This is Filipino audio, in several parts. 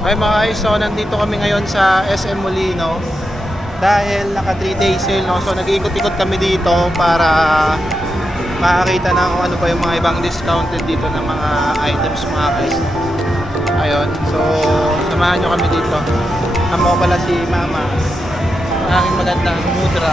Ay mga guys, so nandito kami ngayon sa SM Molino dahil naka 3 day sale, no? So nag-iikot-ikot kami dito para makakita na kung ano pa yung mga ibang discounted dito ng mga items mga guys. Ayun, so samahan nyo kami dito. Amo pala si Mama, ang aking magandang mudra.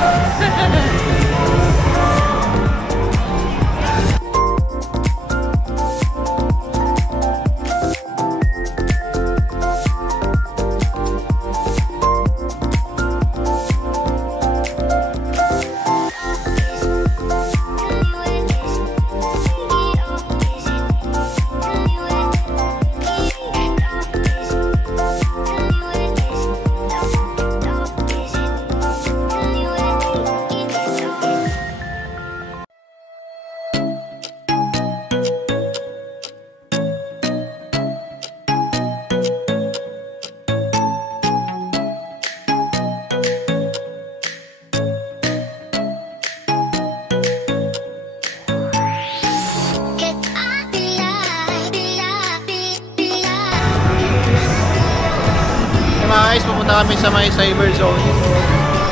Mga guys, pupunta kami sa may cyber zone.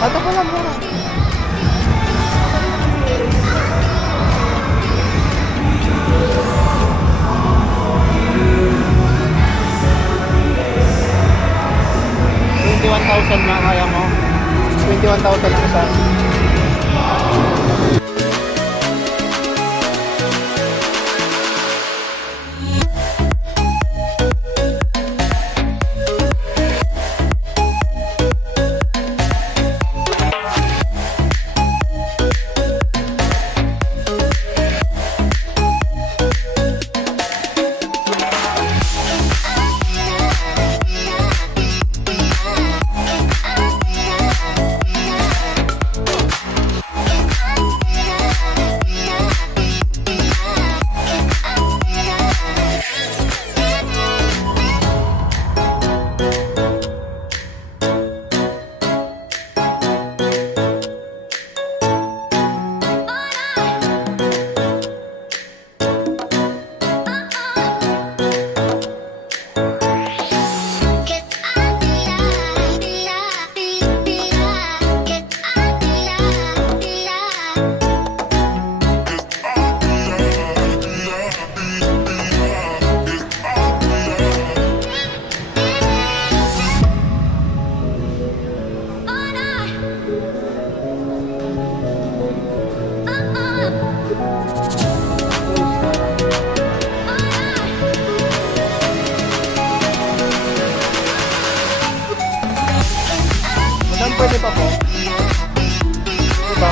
Ato ko lang muna. $21,000 na kaya mo. 21,000 ang isa. Pwede pa po? Diba?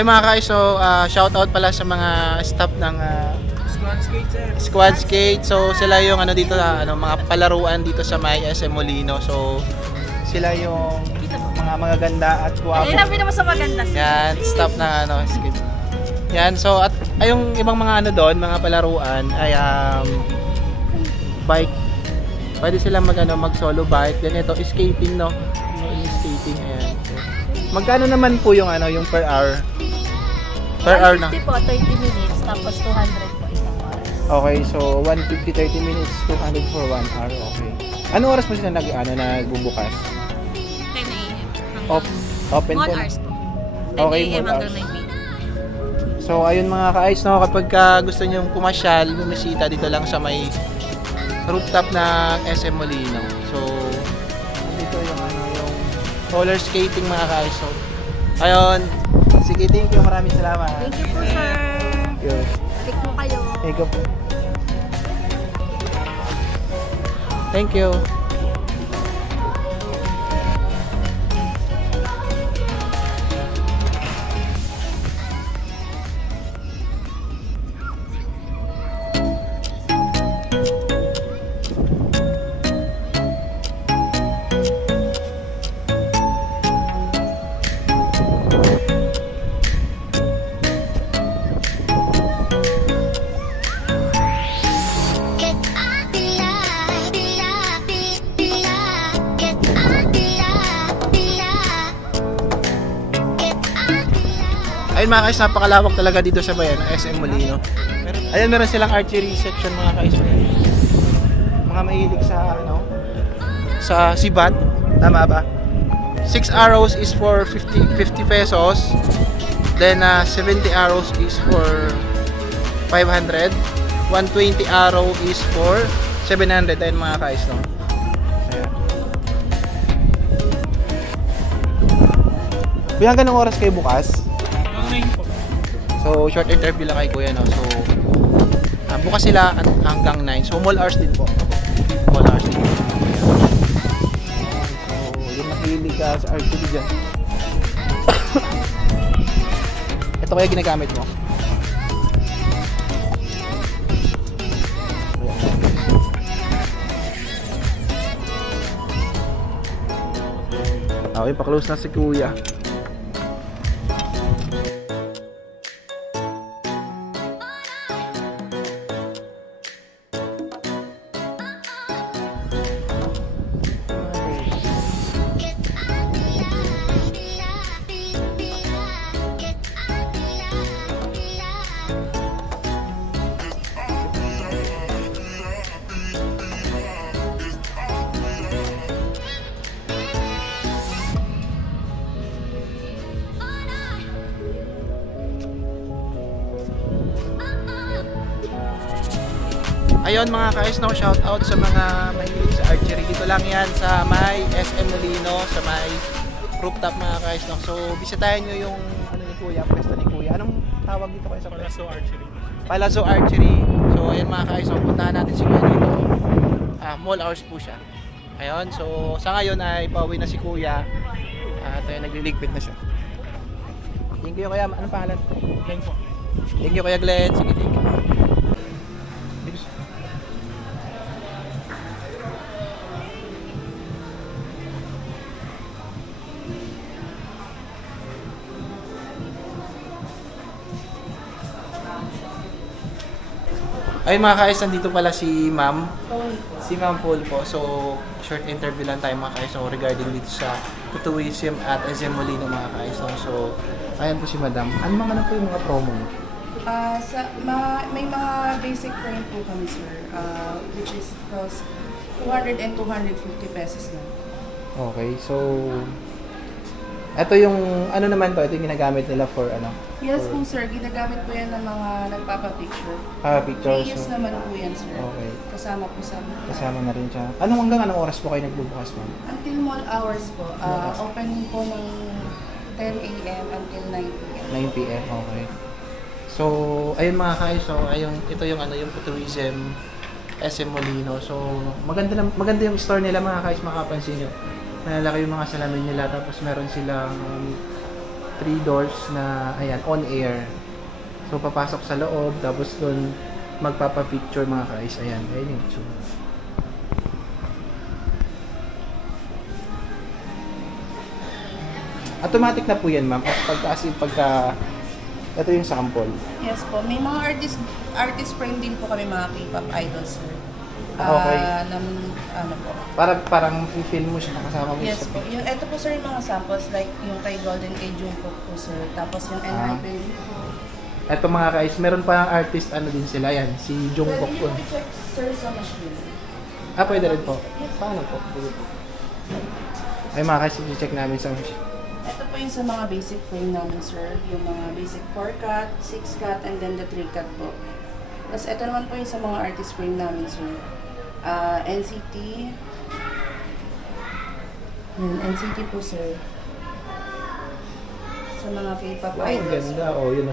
Okay mga ka-ice, so shout out pala sa mga staff ng Squad Skate. So sila yung ano dito mga palaruan dito sa may SM Molino. So sila yung mga magaganda at guwapo. Ayun ang pinaka sa maganda. Yan, staff ng skate. Yan, so at yung ibang mga doon, mga palaruan ay bike. Pwede silang mag solo bike. Then ito skating, no. Skating, ayan. Magkano naman po yung yung per hour? Per hour na. 150 po, 30 minutes, tapos 200 po isang oras. Okay, so 150 30 minutes, 200 for 1 hour. Okay. Ano oras po sila nagbubukas? 10 a.m. Open Mall po. hours po. 10 Okay, a.m. mall hanggang hours. 9 p.m. So ayun mga ka-ice, no, kapag gusto nyo pumasyal, bumisita dito lang sa may rooftop ng SM Molino. So dito yung yung roller skating mga ka-ice. So ayun, sige, thank you, maraming salamat. Thank you po, sir. Yun. Balik mo kayo. Thank you po. Thank you. Ayun mga ka-ice, napakalawak talaga dito sa bayan, SM Molino. Ayun, meron silang archery section mga ka-ice. Mga mahilig sa sa sibat, tama ba? 6 arrows is for 50 pesos. Then 70 arrows is for 500. 120 arrow is for 700. Ayun mga ka-ice, no. Ayan. Bilang ganung oras kayo bukas? So, short interview lang kay Kuya, no? So, bukas sila hanggang 9. So, mall hours din po. Mall hours din. So, yung mahilig ka sa archery dyan. Ito kaya ginagamit mo? Okay, pa-close na si Kuya. Ayun mga ka-ice, no, shout out sa mga mahilig sa archery. Dito lang yan sa may SM Molino, sa may rooftop mga ka-ice, no. So bisitahin nyo yung ni Kuya, pwesto ni Kuya. Anong tawag dito kayo sa Palazzo Archery. Palazzo Archery. So ayun mga ka-ice, no, puntahan natin si Kuya dito. Mall hours po siya. Ayun, so sa ngayon ay pauwi na si Kuya. At ayun, nagliligpit na siya. Thank you Kuya. Anong pangalan? Glenn po. Thank you Kuya Glenn. Sige, thank you. Ay mga ka-ice, nandito pala si Ma'am. Si Ma'am Paul po. So, short interview lang tayo mga ka-ice, so, regarding dito sa Tutuwism at SM Molino mga ka-ice. So, ayan po si Madam. Ano mga po yung mga promo mo? May mga basic frame po kami, sir, which is cost 200 and 250 pesos na. Okay, so ito yung ano naman to, ito yung ginagamit nila for ano? Yes for, po, sir, ginagamit po yan ng mga nagpapapicture. pictures. Free use So, naman po yan, sir. okay. Kasama po sa Kasama na rin siya. Hanggang anong oras po kayo nagbubukas, Ma'am? until mall hours po. Open po ng 10 a.m. until 9 p.m. 9 p.m. Okay. So, ayun mga ka-ice, so ayun, ito yung ano, yung Futurism SM Molino. So, maganda yung store nila mga ka-ice, makapansin nyo. Malalaki yung mga salamin nila, tapos meron silang 3 doors na, ayan, on air. So, papasok sa loob, tapos doon magpapa-picture mga guys. Ayan, ayan yung itsura. Automatic na po yan, ma'am. Pagka, ito yung sample. Yes po. May mga artist frame din po kami mga K-pop idols, sir. Okay. Ano po? Parang i-film mo siya, nakasama mo Yes siya. po. Yung, ito po sir yung mga samples like yung kay Golden kay Jungkook po sir. Tapos yung Enhypen po. Ito mga guys, meron pa ng artist, ano din sila yan, si Jungkook Pwede po. niyo i-check sir sa machine. Pwede rin po. Paano po? Ay mga guys, i-check namin sa Ito po yung sa mga basic frame namin sir. Yung mga basic 4-cut, 6-cut, and then the 3-cut po. Tapos ito naman po yung sa mga artist frame namin sir. NCT. NCT po sir. Sa mga K-pop Wow, idols. ganda. Oh, yun.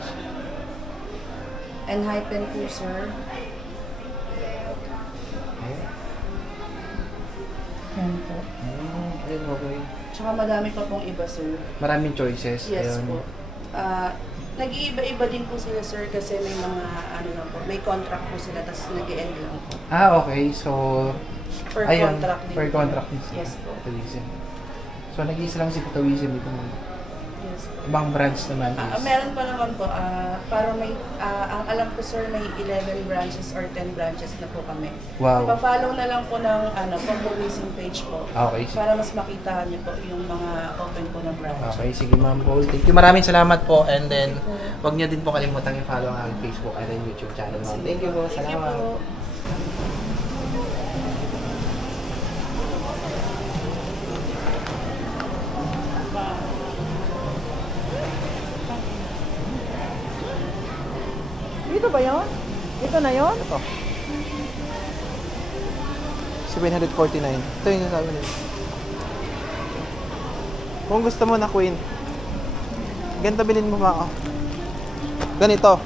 Enhypen po sir. Yan po. Ayun, okay. Tsaka madami pa pong iba sir. Maraming choices. Yes Ayun. po. Nag-iiba-iba din po sila sir kasi may mga ano lang po, may contract po sila tapos nag-end lang po. Okay. So, Per ayun, contract din. per po. contract din sila. Yes po. Patawisin. So, nag-iisa lang si Patawisin dito. Yes po. Ibang branch naman is. Meron pa naman po, para may, ang alam ko sir, may 11 branches or 10 branches na po kami. Wow. Pa-follow na lang po ng Pambulising page po. Okay. Para mas makita niyo po yung mga open po ng branch. Okay, sige ma'am Paul. Thank you. Maraming salamat po. And then, huwag niyo din po kalimutang i-follow ang aking Facebook and then YouTube channel. Ma'am. Thank you po. Thank you Salamat. po. Dito ba yun? Dito na yun? Ito. 749. Ito yung nasabi nila. Kung gusto mo na queen, ganito bilhin mo mga. Ganito.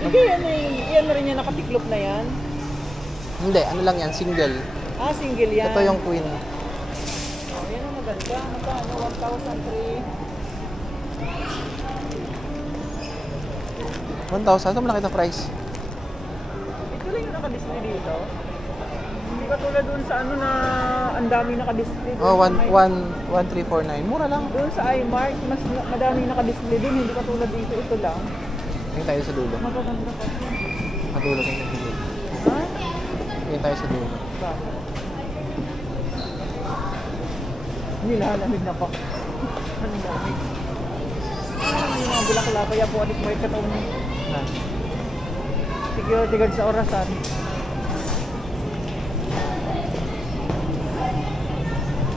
Hindi, yan na rin yan, nakatiklop na yan. Hindi, ano lang yan, single. Single yan. Ito yung queen. Oh, yan ang maganda. Magkano? 1,000. Ito mo nakita price. Ito lang yung nakadisplay dito. Hindi ka tulad dun sa ano na ang daming nakadisplay. Oh, 1349. Mura lang. Doon sa iMart, mas madaming nakadisplay din. Hindi ka tulad dito. Ito lang. Tingin tayo sa dulo. Magaganda pa siya. Madulo tingin tayo sa dulo. Ha? Tingin tayo sa dulo. Bakit? Hindi lalamig na pa. Ano lamig? Hindi mga bulakla. Kaya po alis mo yung katawin mo. Na. Security guard sa orasan.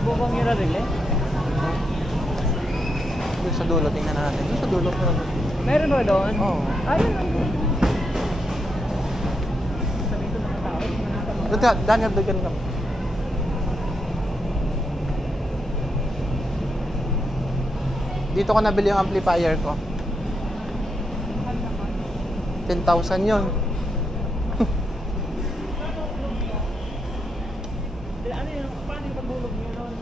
Bubang yun na rin eh. Doon sa dulo, tingnan natin. Doon sa dulo. Meron ba doon? Oo. Ayun lang. Sabi ko na matawag. Doon ka, Daniel, doon ka. Dito ko nabili yung amplifier ko. 10,000 yun. Ano yun? Paano yung pagbulog nyo doon?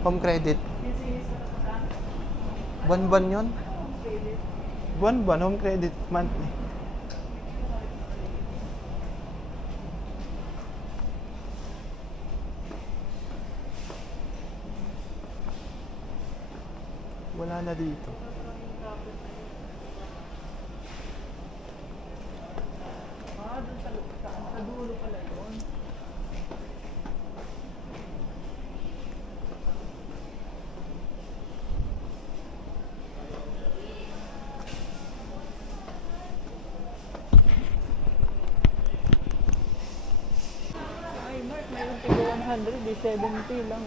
Home credit. Buwan-buwan yun? Buwan-buwan, home credit, monthly. Wala na dito. Doon sa dulo pala yun. Ay, Mark, mayroon tigo 100, di 70 lang.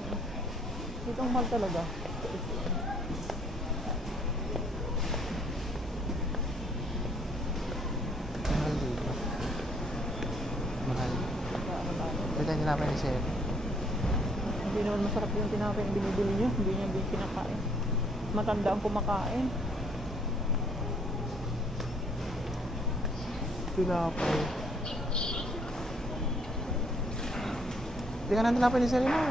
Dito ang mahal talaga. Mahal dito. Mahal. Pwede nyo namin ni Sir. Hindi naman masarap yung tinapay yung binibili nyo. Hindi nyo din kinakain. Matanda ang kumakain. Tinapay. Hindi ka na tinapay ni Sir mo.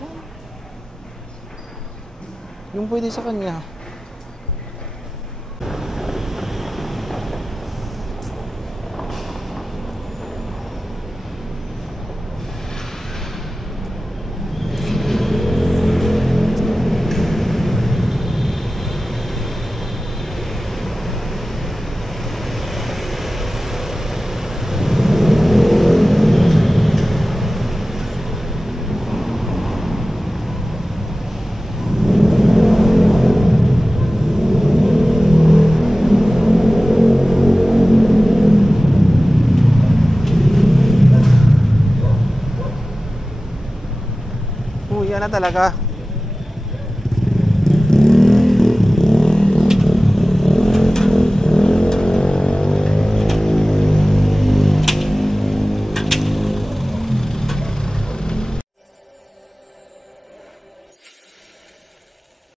yan. Yung pwede sa kanya. Uwi na talaga.